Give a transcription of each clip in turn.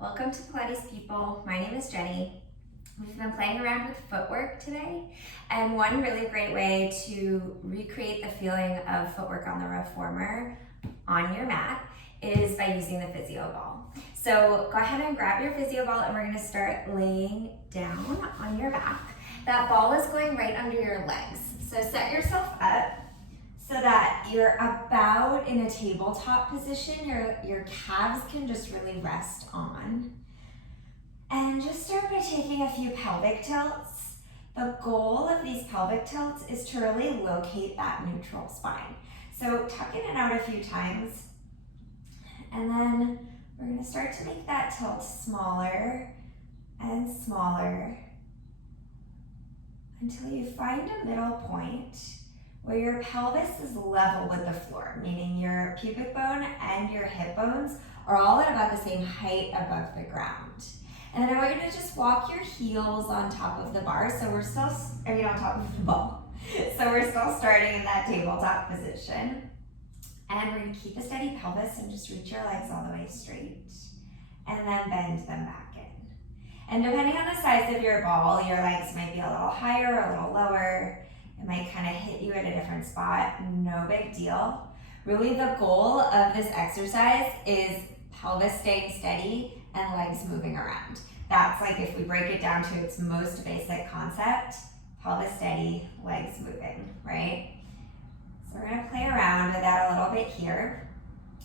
Welcome to Pilates people. My name is Jenny. We've been playing around with footwork today, and one really great way to recreate the feeling of footwork on the reformer on your mat is by using the Physio ball. So go ahead and grab your Physio ball and we're going to start laying down on your back. That ball is going right under your legs. So set yourself up so that you're about in a tabletop position. Your calves can just really rest on. And just start by taking a few pelvic tilts. The goal of these pelvic tilts is to really locate that neutral spine. So tuck in and out a few times. And then we're going to start to make that tilt smaller and smaller until you find a middle point where your pelvis is level with the floor, meaning your pubic bone and your hip bones are all at about the same height above the ground. And then I want you to just walk your heels on top of the bar, so we're still, on top of the ball. So we're still starting in that tabletop position. And we're gonna keep a steady pelvis and just reach your legs all the way straight. And then bend them back in. And depending on the size of your ball, your legs might be a little higher or a little lower. It might kind of hit you at a different spot, no big deal. Really the goal of this exercise is pelvis staying steady and legs moving around. That's like if we break it down to its most basic concept, pelvis steady, legs moving, right? So we're gonna play around with that a little bit here.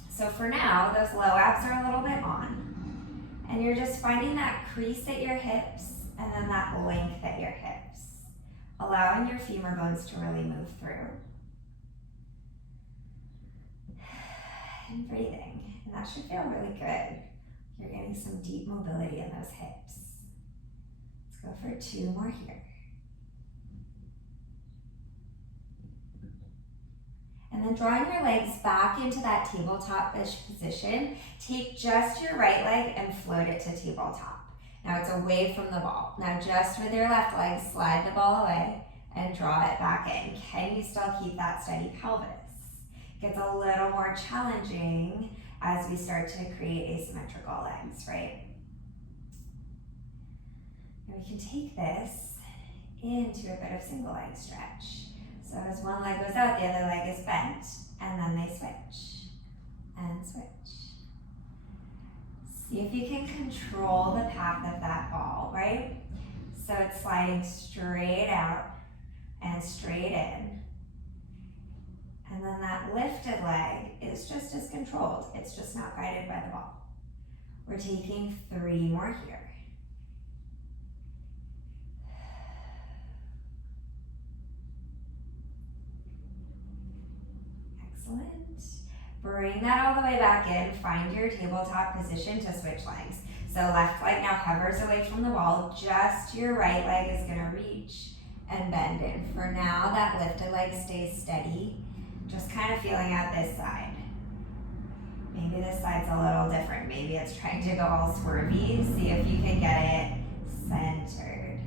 So for now, those low abs are a little bit on. And you're just finding that crease at your hips and then that length at your hips, allowing your femur bones to really move through. And breathing, and that should feel really good. You're getting some deep mobility in those hips. Let's go for 2 more here. And then drawing your legs back into that tabletop-ish position, take just your right leg and float it to tabletop. Now it's away from the ball. Now just with your left leg, slide the ball away and draw it back in. Can you still keep that steady pelvis? It gets a little more challenging as we start to create asymmetrical legs, right? And we can take this into a bit of single leg stretch. So as one leg goes out, the other leg is bent, and then they switch and switch. See if you can control the path of that ball, right? So it's sliding straight out and straight in. And then that lifted leg is just as controlled. It's just not guided by the ball. We're taking 3 more here. Excellent. Bring that all the way back in. Find your tabletop position to switch legs. So left leg now hovers away from the wall. Just your right leg is gonna reach and bend in. For now, that lifted leg stays steady. Just kind of feeling out this side. Maybe this side's a little different. Maybe it's trying to go all swervy. See if you can get it centered.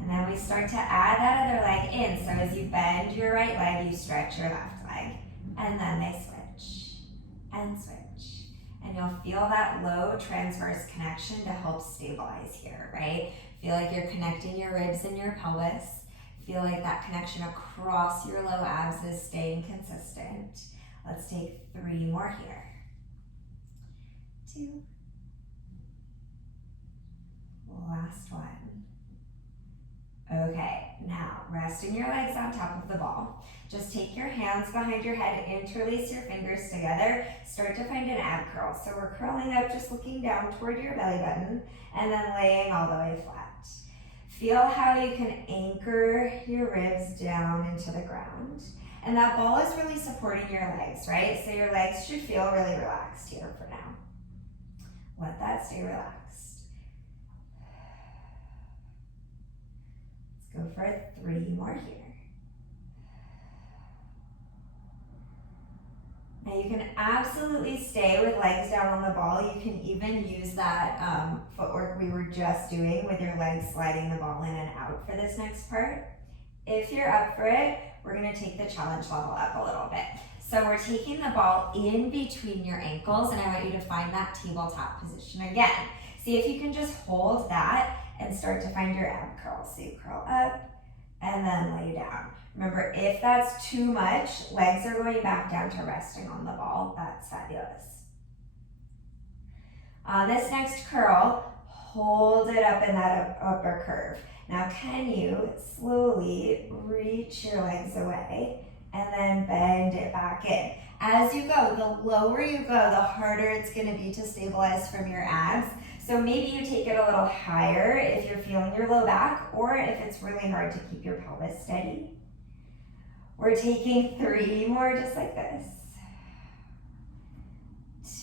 And then we start to add that other leg in. So as you bend your right leg, you stretch your left leg. And then they switch and switch. And you'll feel that low transverse connection to help stabilize here, right? Feel like you're connecting your ribs and your pelvis. Feel like that connection across your low abs is staying consistent. Let's take 3 more here. 2. Last one. Okay, now resting your legs on top of the ball. Just take your hands behind your head, interlace your fingers together, start to find an ab curl. So we're curling up, just looking down toward your belly button, and then laying all the way flat. Feel how you can anchor your ribs down into the ground. And that ball is really supporting your legs, right? So your legs should feel really relaxed here for now. Let that stay relaxed. Let's go for 3 more here. Now you can absolutely stay with legs down on the ball. You can even use that footwork we were just doing with your legs sliding the ball in and out for this next part. If you're up for it, we're gonna take the challenge level up a little bit. So we're taking the ball in between your ankles, and I want you to find that tabletop position again. See if you can just hold that and start to find your ab curl. So you curl up and then lay down. Remember, if that's too much, legs are going back down to resting on the ball. That's fabulous. On this next curl, hold it up in that upper curve. Now, can you slowly reach your legs away and then bend it back in? As you go, the lower you go, the harder it's going to be to stabilize from your abs. So maybe you take it a little higher if you're feeling your low back, or if it's really hard to keep your pelvis steady. We're taking 3 more just like this.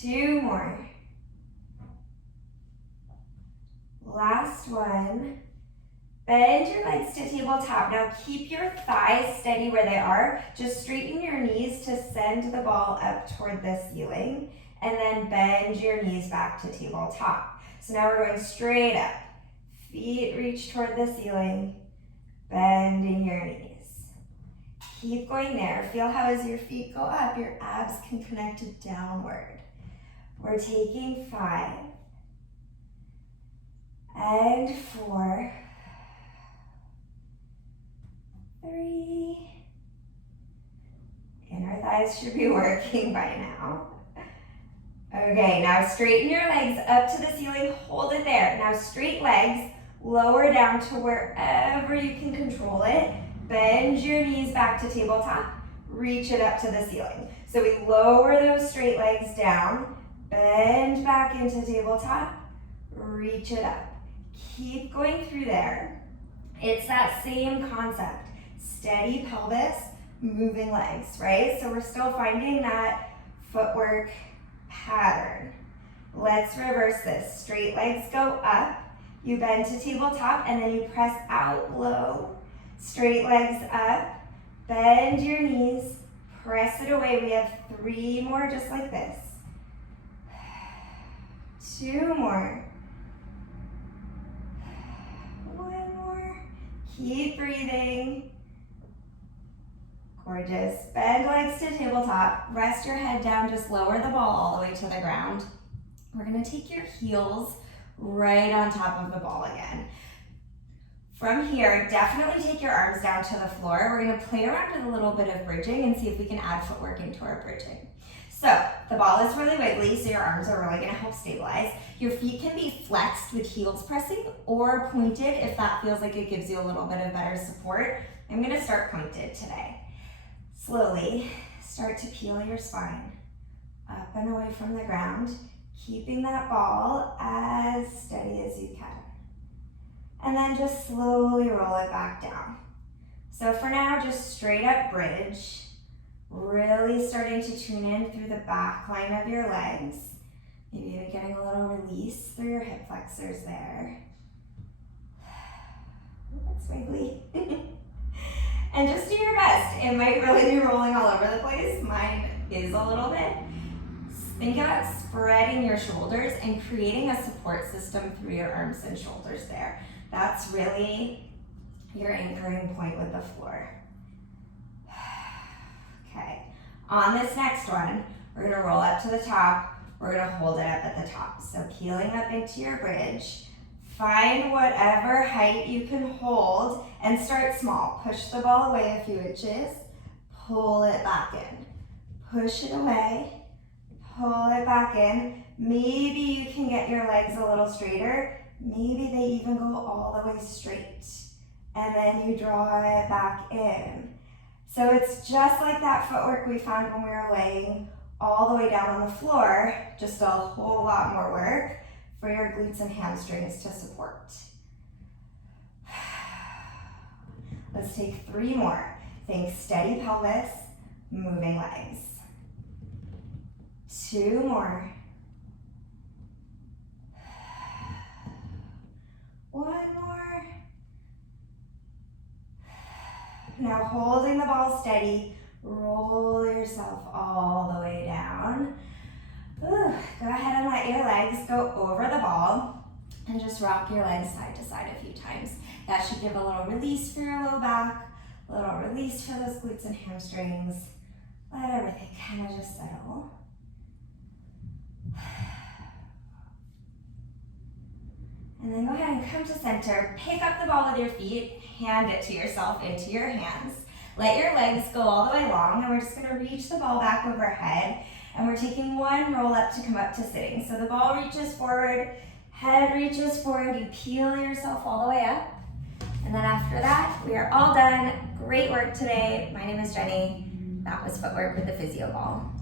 2 more. Last one. Bend your legs to tabletop. Now keep your thighs steady where they are. Just straighten your knees to send the ball up toward the ceiling, and then bend your knees back to tabletop. So now we're going straight up. Feet reach toward the ceiling, bending your knees. Keep going there. Feel how as your feet go up, your abs can connect downward. We're taking 5 and 4, 3. Inner thighs should be working by now. Okay, now straighten your legs up to the ceiling, hold it there. Now straight legs, lower down to wherever you can control it. Bend your knees back to tabletop, reach it up to the ceiling. So we lower those straight legs down, bend back into tabletop, reach it up. Keep going through there. It's that same concept. Steady pelvis, moving legs, right? So we're still finding that footwork pattern. Let's reverse this. Straight legs go up, you bend to tabletop, and then you press out low. Straight legs up, bend your knees, press it away. We have 3 more just like this. 2 more. 1 more. Keep breathing. Gorgeous. Bend legs to tabletop. Rest your head down. Just lower the ball all the way to the ground. We're going to take your heels right on top of the ball again. From here, definitely take your arms down to the floor. We're going to play around with a little bit of bridging and see if we can add footwork into our bridging. So the ball is really wiggly, so your arms are really going to help stabilize. Your feet can be flexed with heels pressing or pointed if that feels like it gives you a little bit of better support. I'm going to start pointed today. Slowly start to peel your spine up and away from the ground, keeping that ball as steady as you can. And then just slowly roll it back down. So for now, just straight up bridge, really starting to tune in through the back line of your legs. Maybe even getting a little release through your hip flexors there. That's wiggly. And just do your best. It might really be rolling all over the place. Mine is a little bit. Think about spreading your shoulders and creating a support system through your arms and shoulders there. That's really your anchoring point with the floor. Okay, on this next one, we're gonna roll up to the top. We're gonna hold it up at the top. So peeling up into your bridge. Find whatever height you can hold and start small. Push the ball away a few inches, pull it back in. Push it away, pull it back in. Maybe you can get your legs a little straighter. Maybe they even go all the way straight. And then you draw it back in. So it's just like that footwork we found when we were laying all the way down on the floor, just a whole lot more work for your glutes and hamstrings to support. Let's take 3 more. Think steady pelvis, moving legs. 2 more. 1 more. Now holding the ball steady, roll yourself all the way down. Go ahead and let your legs go over the ball and just rock your legs side to side a few times. That should give a little release for your low back, a little release for those glutes and hamstrings. Let everything kind of just settle. And then go ahead and come to center. Pick up the ball with your feet, hand it to yourself into your hands. Let your legs go all the way long, and we're just gonna reach the ball back overhead, and we're taking one roll up to come up to sitting. So the ball reaches forward, head reaches forward, you peel yourself all the way up. And then after that, we are all done. Great work today. My name is Jenny. That was Footwork with the Physio ball.